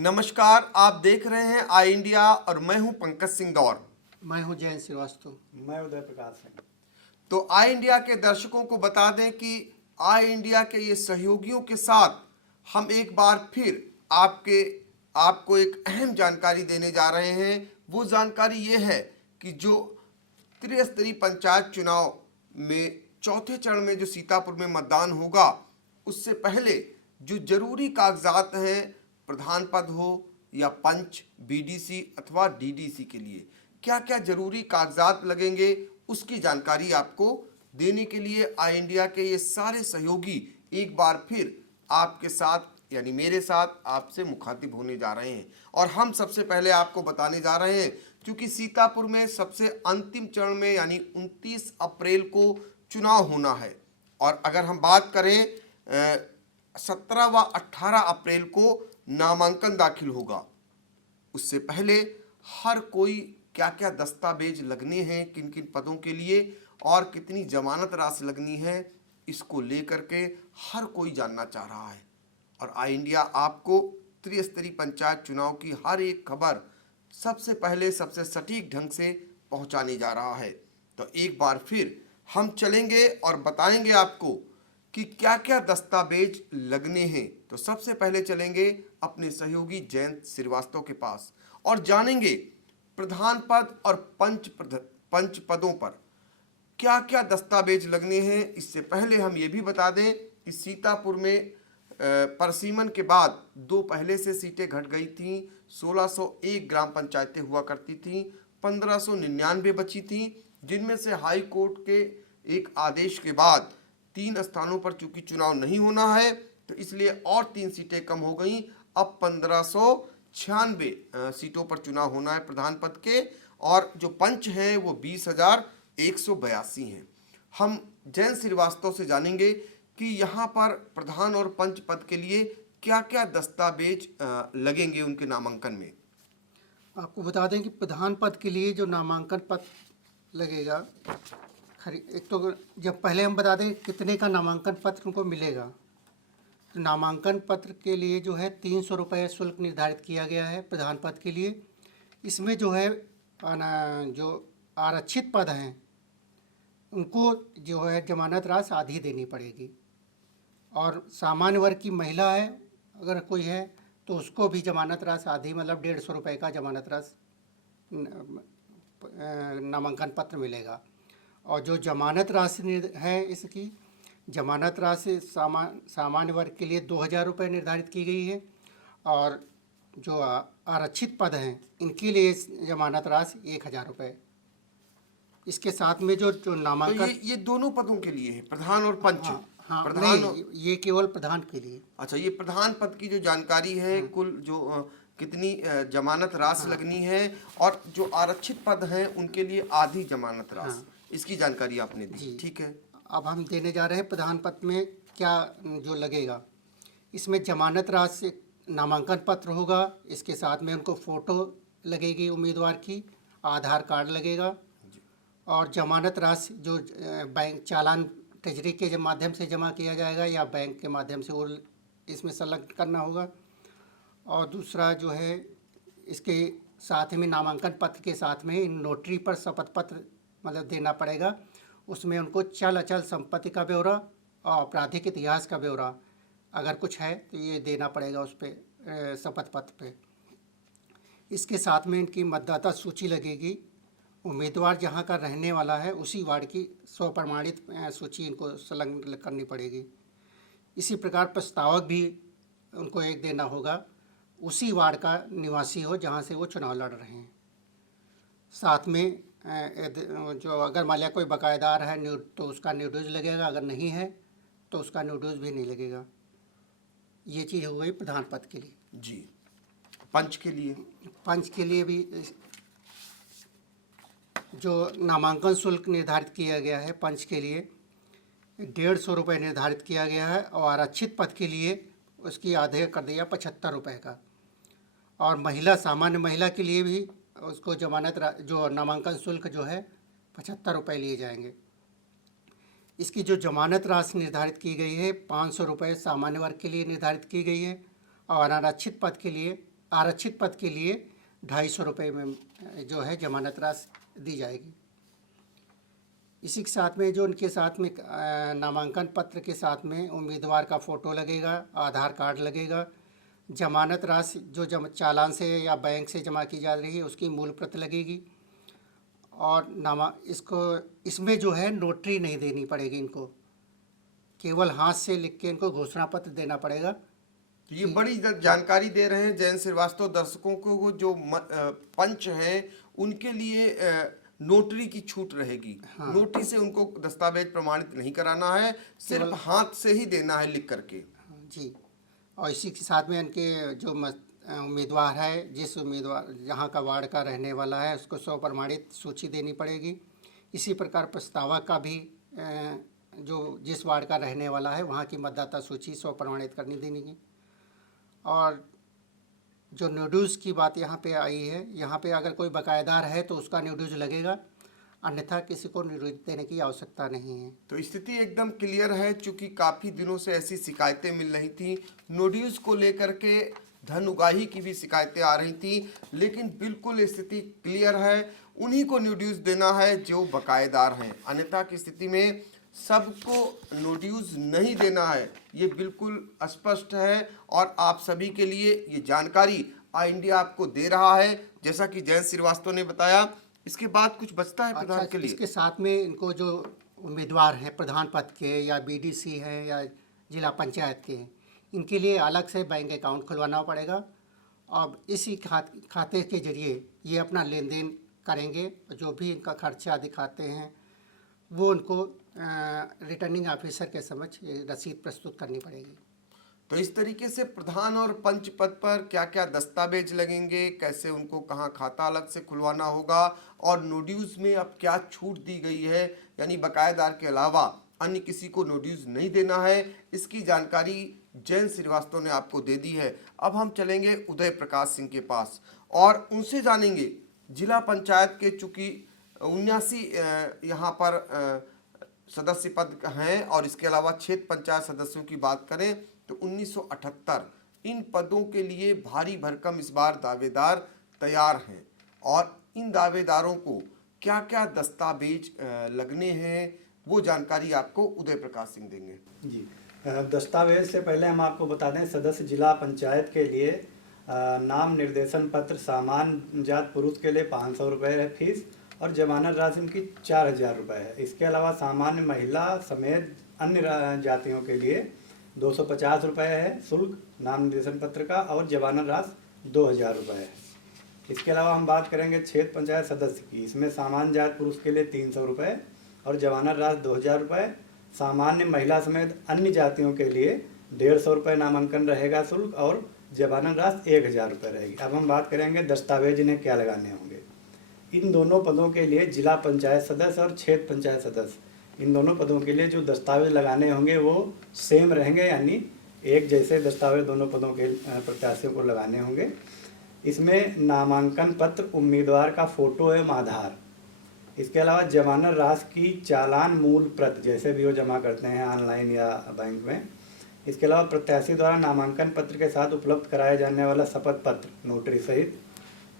नमस्कार, आप देख रहे हैं आई इंडिया और मैं हूं पंकज सिंह गौर। मैं हूं जयंत श्रीवास्तव। मैं उदय प्रकाश सिंह। तो आई इंडिया के दर्शकों को बता दें कि आई इंडिया के ये सहयोगियों के साथ हम एक बार फिर आपको एक अहम जानकारी देने जा रहे हैं। वो जानकारी ये है कि जो त्रिस्तरीय पंचायत चुनाव में चौथे चरण में जो सीतापुर में मतदान होगा, उससे पहले जो जरूरी कागजात हैं, प्रधान पद हो या पंच, बीडीसी अथवा डीडीसी के लिए क्या क्या जरूरी कागजात लगेंगे, उसकी जानकारी आपको देने के लिए आई इंडिया के ये सारे सहयोगी एक बार फिर आपके साथ यानी मेरे साथ आपसे मुखातिब होने जा रहे हैं। और हम सबसे पहले आपको बताने जा रहे हैं, क्योंकि सीतापुर में सबसे अंतिम चरण में यानी 29 अप्रैल को चुनाव होना है। और अगर हम बात करें 17 व 18 अप्रैल को नामांकन दाखिल होगा। उससे पहले हर कोई क्या क्या दस्तावेज लगने हैं, किन किन पदों के लिए और कितनी जमानत राशि लगनी है, इसको लेकर के हर कोई जानना चाह रहा है। और आई इंडिया आपको त्रिस्तरीय पंचायत चुनाव की हर एक खबर सबसे पहले सबसे सटीक ढंग से पहुंचाने जा रहा है। तो एक बार फिर हम चलेंगे और बताएंगे आपको कि क्या क्या दस्तावेज लगने हैं। तो सबसे पहले चलेंगे अपने सहयोगी जयंत श्रीवास्तव के पास और जानेंगे प्रधान पद और पंच पदों पर क्या क्या दस्तावेज लगने हैं। इससे पहले हम ये भी बता दें कि सीतापुर में परसीमन के बाद दो पहले से सीटें घट गई थीं। 1601 ग्राम पंचायतें हुआ करती थीं, 1599 बची थीं, जिनमें से हाई कोर्ट के एक आदेश के बाद 3 स्थानों पर चूंकि चुनाव नहीं होना है, तो इसलिए और 3 सीटें कम हो गई। अब 1596 सीटों पर चुनाव होना है प्रधान पद के, और जो पंच हैं वो 20,182 हैं। हम जयंत श्रीवास्तव से जानेंगे कि यहाँ पर प्रधान और पंच पद के लिए क्या क्या दस्तावेज लगेंगे उनके नामांकन में। आपको बता दें कि प्रधान पद के लिए जो नामांकन पत्र लगेगा, एक तो जब पहले हम बता दें कितने का नामांकन पत्र उनको मिलेगा। तो नामांकन पत्र के लिए जो है 300 रुपये शुल्क निर्धारित किया गया है प्रधान पद के लिए। इसमें जो है जो आरक्षित पद हैं उनको जो है जमानत राशि आधी देनी पड़ेगी, और सामान्य वर्ग की महिला है अगर कोई है तो उसको भी जमानत राशि आधी, मतलब 150 रुपये का जमानत राशि नामांकन पत्र मिलेगा। और जो जमानत राशि है, इसकी जमानत राशि सामान्य वर्ग के लिए 2000 रुपये निर्धारित की गई है, और जो आरक्षित पद हैं इनके लिए जमानत राशि 1000 रुपये। इसके साथ में जो नामांकन, तो ये दोनों पदों के लिए है, प्रधान और पंच। हाँ, प्रधान नहीं, ये केवल प्रधान के लिए। अच्छा, ये प्रधान पद की जो जानकारी है, कुल जो कितनी जमानत राशि लगनी है, और जो आरक्षित पद हैं उनके लिए आधी जमानत राशि, इसकी जानकारी आपने दी। ठीक है, अब हम देने जा रहे हैं प्रधान पद में क्या जो लगेगा। इसमें जमानत राशि नामांकन पत्र होगा, इसके साथ में उनको फ़ोटो लगेगी उम्मीदवार की, आधार कार्ड लगेगा, और जमानत राशि जो बैंक चालान ट्रेजरी के माध्यम से जमा किया जाएगा या बैंक के माध्यम से वो इसमें सेलेक्ट करना होगा। और दूसरा जो है, इसके साथ में नामांकन पत्र के साथ में नोटरी पर शपथ पत्र मतलब देना पड़ेगा। उसमें उनको चल अचल संपत्ति का ब्यौरा और आपराधिक इतिहास का ब्यौरा अगर कुछ है तो ये देना पड़ेगा उस पर शपथ पत्र पे। इसके साथ में इनकी मतदाता सूची लगेगी, उम्मीदवार जहां का रहने वाला है उसी वार्ड की स्वप्रमाणित सूची इनको संलग्न करनी पड़ेगी। इसी प्रकार प्रस्तावक भी उनको एक देना होगा, उसी वार्ड का निवासी हो जहां से वो चुनाव लड़ रहे हैं। साथ में जो अगर मान लिया कोई बकायेदार है तो उसका न्यूड्यूज लगेगा, अगर नहीं है तो उसका न्यूड्यूज भी नहीं लगेगा। ये चीज़ हो गई प्रधान पद के लिए। जी, पंच के लिए? पंच के लिए भी जो नामांकन शुल्क निर्धारित किया गया है, पंच के लिए 150 रुपये निर्धारित किया गया है, और आरक्षित पद के लिए उसकी आधे कर दिया 75 रुपये का। और महिला, सामान्य महिला के लिए भी उसको जो नामांकन शुल्क जो है 75 रुपये लिए जाएंगे। इसकी जो जमानत राशि निर्धारित की गई है 500 रुपये सामान्य वर्ग के लिए निर्धारित की गई है, और अनारक्षित पद के लिए आरक्षित पद के लिए 250 रुपये में जो है जमानत राशि दी जाएगी। इसी के साथ में जो उनके साथ में नामांकन पत्र के साथ में उम्मीदवार का फ़ोटो लगेगा, आधार कार्ड लगेगा, जमानत राशि जो चालान से या बैंक से जमा की जा रही है उसकी मूल प्रत लगेगी, और इसमें जो है नोटरी नहीं देनी पड़ेगी इनको, केवल हाथ से लिख के इनको घोषणा पत्र देना पड़ेगा। तो ये बड़ी जानकारी दे रहे हैं जयंत श्रीवास्तव दर्शकों को। जो पंच हैं उनके लिए नोटरी की छूट रहेगी। हाँ। नोटरी से उनको दस्तावेज प्रमाणित नहीं कराना है, सिर्फ हाथ से ही देना है लिख करके। जी, और इसी के साथ में इनके जो उम्मीदवार है, जिस उम्मीदवार जहाँ का वार्ड का रहने वाला है उसको 100 प्रमाणित सूची देनी पड़ेगी। इसी प्रकार प्रस्तावक का भी जो जिस वार्ड का रहने वाला है वहाँ की मतदाता सूची 100 प्रमाणित करनी देनी। और जो न्यूड्यूज़ की बात यहाँ पे आई है, यहाँ पे अगर कोई बकायेदार है तो उसका न्यूड्यूज़ लगेगा, अन्यथा किसी को न्यूड्यूज़ देने की आवश्यकता नहीं है। तो स्थिति एकदम क्लियर है, चूंकि काफ़ी दिनों से ऐसी शिकायतें मिल रही थी, न्यूड्यूज़ को लेकर के धन उगाही की भी शिकायतें आ रही थी, लेकिन बिल्कुल स्थिति क्लियर है, उन्हीं को न्यूड्यूज़ देना है जो बकायेदार हैं, अन्यथा की स्थिति में सबको नोड्यूज़ नहीं देना है। ये बिल्कुल स्पष्ट है और आप सभी के लिए ये जानकारी आई इंडिया आपको दे रहा है, जैसा कि जयंत श्रीवास्तव ने बताया। इसके बाद कुछ बचता है प्रधान के लिए? इसके साथ में इनको जो उम्मीदवार हैं प्रधान पद के या बीडीसी हैं या जिला पंचायत के, इनके लिए अलग से बैंक अकाउंट खुलवाना पड़ेगा, और इसी खाते के जरिए ये अपना लेन देन करेंगे। जो भी इनका खर्चा दिखाते हैं वो उनको रिटर्निंग ऑफिसर के समक्ष रसीद प्रस्तुत करनी पड़ेगी। तो इस तरीके से प्रधान और पंच पद पर क्या क्या दस्तावेज लगेंगे, कैसे उनको कहाँ खाता अलग से खुलवाना होगा, और नोड्यूज़ में अब क्या छूट दी गई है, यानी बकायेदार के अलावा अन्य किसी को नोड्यूज़ नहीं देना है, इसकी जानकारी जयंत श्रीवास्तव ने आपको दे दी है। अब हम चलेंगे उदय प्रकाश सिंह के पास और उनसे जानेंगे जिला पंचायत के, चूँकि 79 यहाँ पर सदस्य पद हैं, और इसके अलावा क्षेत्र पंचायत सदस्यों की बात करें तो 1978 इन पदों के लिए भारी भरकम इस बार दावेदार तैयार हैं, और इन दावेदारों को क्या क्या दस्तावेज लगने हैं वो जानकारी आपको उदय प्रकाश सिंह देंगे। जी, दस्तावेज से पहले हम आपको बता दें, सदस्य जिला पंचायत के लिए नाम निर्देशन पत्र सामान्य जात पुरुष के लिए 500 रुपये है फीस, और जमानत राशि की 4000 रुपये है। इसके अलावा सामान्य महिला समेत अन्य जातियों के लिए 250 रुपये है शुल्क नाम निर्देशन पत्र का, और जमानत राशि 2000 रुपये है। इसके अलावा हम बात करेंगे क्षेत्र पंचायत सदस्य की। इसमें सामान्य जात पुरुष के लिए 300 रुपये और जमानत राशि 2000 रुपये। सामान्य महिला समेत अन्य जातियों के लिए 150 रुपये नामांकन रहेगा शुल्क, और जमानत राशि 1000 रुपये रहेगी। अब हम बात करेंगे दस्तावेज इन्हें क्या लगाने होंगे। इन दोनों पदों के लिए जिला पंचायत सदस्य और क्षेत्र पंचायत सदस्य, इन दोनों पदों के लिए जो दस्तावेज लगाने होंगे वो सेम रहेंगे, यानी एक जैसे दस्तावेज दोनों पदों के प्रत्याशियों को लगाने होंगे। इसमें नामांकन पत्र, उम्मीदवार का फ़ोटो एवं आधार, इसके अलावा जमानत राशि की चालान मूल प्रत जैसे भी वो जमा करते हैं ऑनलाइन या बैंक में। इसके अलावा प्रत्याशी द्वारा नामांकन पत्र के साथ उपलब्ध कराया जाने वाला शपथ पत्र नोटरी सहित,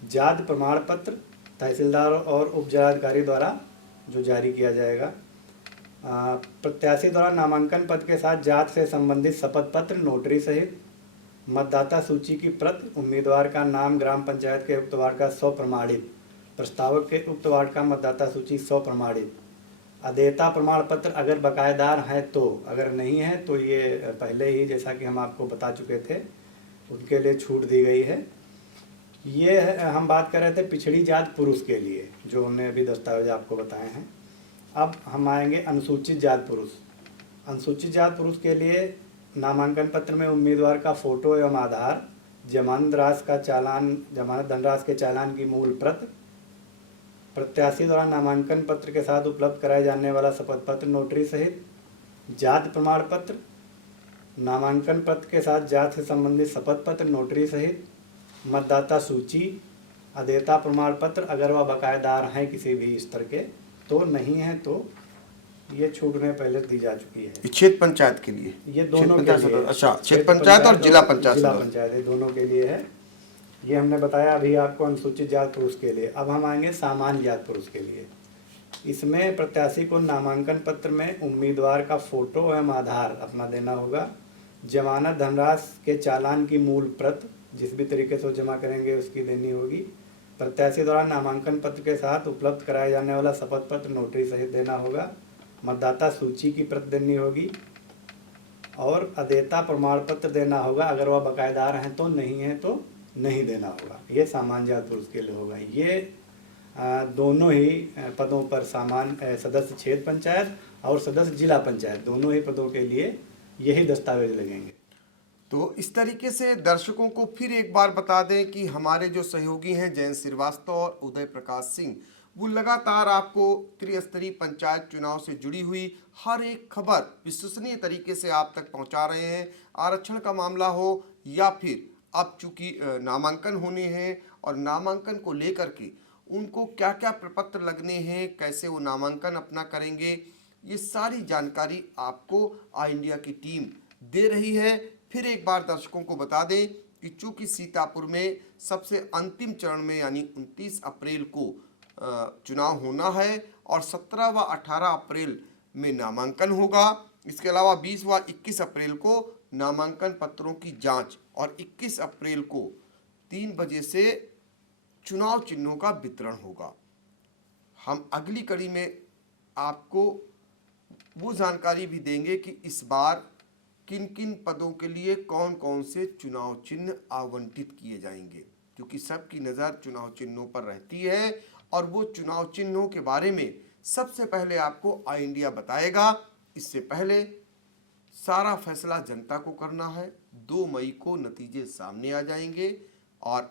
जाति प्रमाण पत्र तहसीलदार और उप जिलाधिकारी द्वारा जो जारी किया जाएगा, प्रत्याशी द्वारा नामांकन पत्र के साथ जात से संबंधित शपथ पत्र नोटरी सहित, मतदाता सूची की प्रत, उम्मीदवार का नाम ग्राम पंचायत के उक्त वार्ड का 100 प्रमाणित, प्रस्तावक के उक्त वार्ड का मतदाता सूची 100 प्रमाणित, अदेयता प्रमाण पत्र अगर बकायेदार हैं तो, अगर नहीं है तो ये पहले ही जैसा कि हम आपको बता चुके थे उनके लिए छूट दी गई है। ये हम बात कर रहे थे पिछड़ी जात पुरुष के लिए जो हमने अभी दस्तावेज आपको बताए हैं। अब हम आएंगे अनुसूचित जात पुरुष। अनुसूचित जात पुरुष के लिए नामांकन पत्र में उम्मीदवार का फ़ोटो एवं आधार, जमानत राशि का चालान, जमानत धनराशि के चालान की मूल प्रत, प्रत्याशी द्वारा नामांकन पत्र के साथ उपलब्ध कराए जाने वाला शपथ पत्र नोटरी सहित, जाति प्रमाण पत्र, नामांकन पत्र के साथ जात से संबंधित शपथ पत्र नोटरी सहित, मतदाता सूची, अदेयता प्रमाण पत्र अगर वह बकायेदार हैं किसी भी स्तर के, तो नहीं है तो ये छूट में पहले दी जा चुकी है। क्षेत्र पंचायत के लिए ये दोनों के लिए, अच्छा, क्षेत्र पंचायत और जिला पंचायत ये दोनों के लिए है। ये हमने बताया अभी आपको अनुसूचित जाति पुरुष के लिए। अब हम आएंगे सामान्य जाति पुरुष के लिए। इसमें प्रत्याशी को नामांकन पत्र में उम्मीदवार का फोटो एवं आधार अपना देना होगा, जमानत धनराशि के चालान की मूल प्रत जिस भी तरीके से वो जमा करेंगे उसकी देनी होगी, प्रत्याशी द्वारा नामांकन पत्र के साथ उपलब्ध कराया जाने वाला शपथ पत्र नोटरी सहित देना होगा, मतदाता सूची की प्रत देनी होगी और अदेयता प्रमाण पत्र देना होगा। अगर वह बकायेदार हैं तो, नहीं है तो नहीं देना होगा। ये सामान्य जाति पुरुष के लिए होगा। ये दोनों ही पदों पर सामान्य सदस्य क्षेत्र पंचायत और सदस्य जिला पंचायत दोनों ही पदों के लिए यही दस्तावेज लगेंगे। तो इस तरीके से दर्शकों को फिर एक बार बता दें कि हमारे जो सहयोगी हैं जयंत श्रीवास्तव और उदय प्रकाश सिंह, वो लगातार आपको त्रिस्तरीय पंचायत चुनाव से जुड़ी हुई हर एक खबर विश्वसनीय तरीके से आप तक पहुंचा रहे हैं। आरक्षण का मामला हो या फिर अब चूंकि नामांकन होने हैं और नामांकन को लेकर के उनको क्या क्या प्रपत्र लगने हैं, कैसे वो नामांकन अपना करेंगे, ये सारी जानकारी आपको आई इंडिया की टीम दे रही है। फिर एक बार दर्शकों को बता दें कि चूंकि सीतापुर में सबसे अंतिम चरण में यानी 29 अप्रैल को चुनाव होना है और 17 व 18 अप्रैल में नामांकन होगा। इसके अलावा 20 व 21 अप्रैल को नामांकन पत्रों की जांच और 21 अप्रैल को 3 बजे से चुनाव चिन्हों का वितरण होगा। हम अगली कड़ी में आपको वो जानकारी भी देंगे कि इस बार किन किन पदों के लिए कौन कौन से चुनाव चिन्ह आवंटित किए जाएंगे, क्योंकि सबकी नज़र चुनाव चिन्हों पर रहती है और वो चुनाव चिन्हों के बारे में सबसे पहले आपको आई इंडिया बताएगा। इससे पहले सारा फैसला जनता को करना है। 2 मई को नतीजे सामने आ जाएंगे और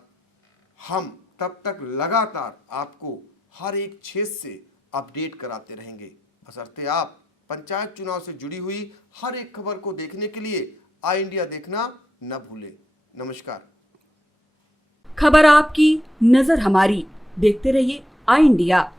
हम तब तक लगातार आपको हर एक क्षेत्र से अपडेट कराते रहेंगे। बशर्ते आप पंचायत चुनाव से जुड़ी हुई हर एक खबर को देखने के लिए आई इंडिया देखना न भूलें। नमस्कार। खबर आपकी, नजर हमारी। देखते रहिए आई इंडिया।